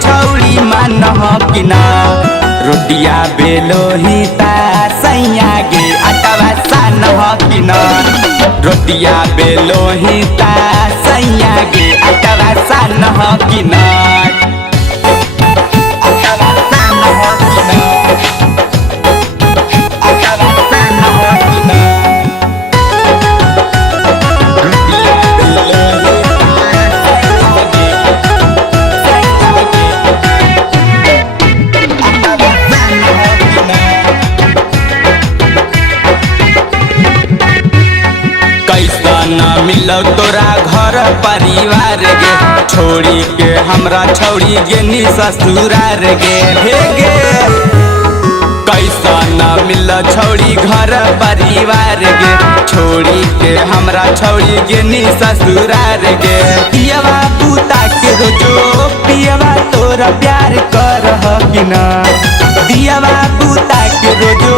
छौड़ी मान कि ना रोटिया बेलो ही ता सैया गे अटवा सान कि ना रोटिया बेलो ही ता सैया गे अटवा सान कि ना न मिलो तोरा घर परिवार गे छोड़ी के हमरा छौड़ी गेनी ससुरार गे हे गे कैसा न मिलो छौड़ी घर परिवार गे छोड़ी के हमरा छौड़ी गेनी ससुरार गे पियवा पुता के रोजो पियवा तोरा प्यार कर कि ना पियवा पुता के रोजो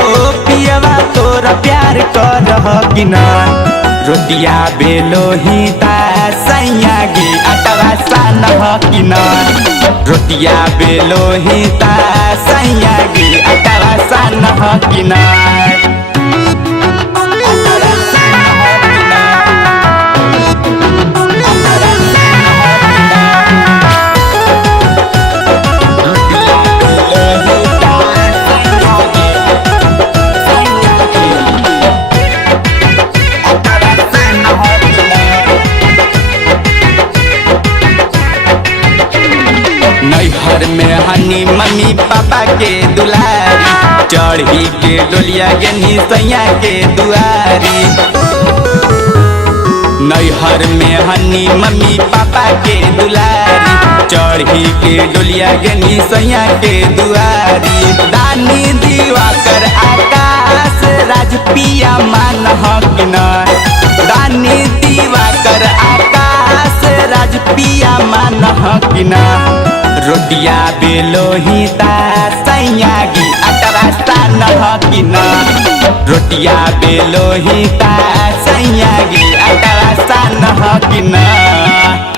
पियवा तोरा प्यार कर कि ना रोटिया बेलो ही ता सैया गे अटवा सान कि ना रोटिया बेलो ही ता सैया गे अटवा सान कि ना नैहर में हनी मम्मी पापा के दुलारी चढ़ी के डोलिया गेनी सैया के दुआरी नैहर में हनी मम्मी पापा के दुलारी चढ़ी के डोलिया गेनी सैया के दुआरी दानी दिवाकर आकाश राज पिया मान कि ना दानी दिवाकर आकाश राज पिया मान कि ना रोटिया बेलो ही ता सैया गे अटवा सान कि ना रोटिया बेलो ही ता सैया गे अटवा सान कि ना।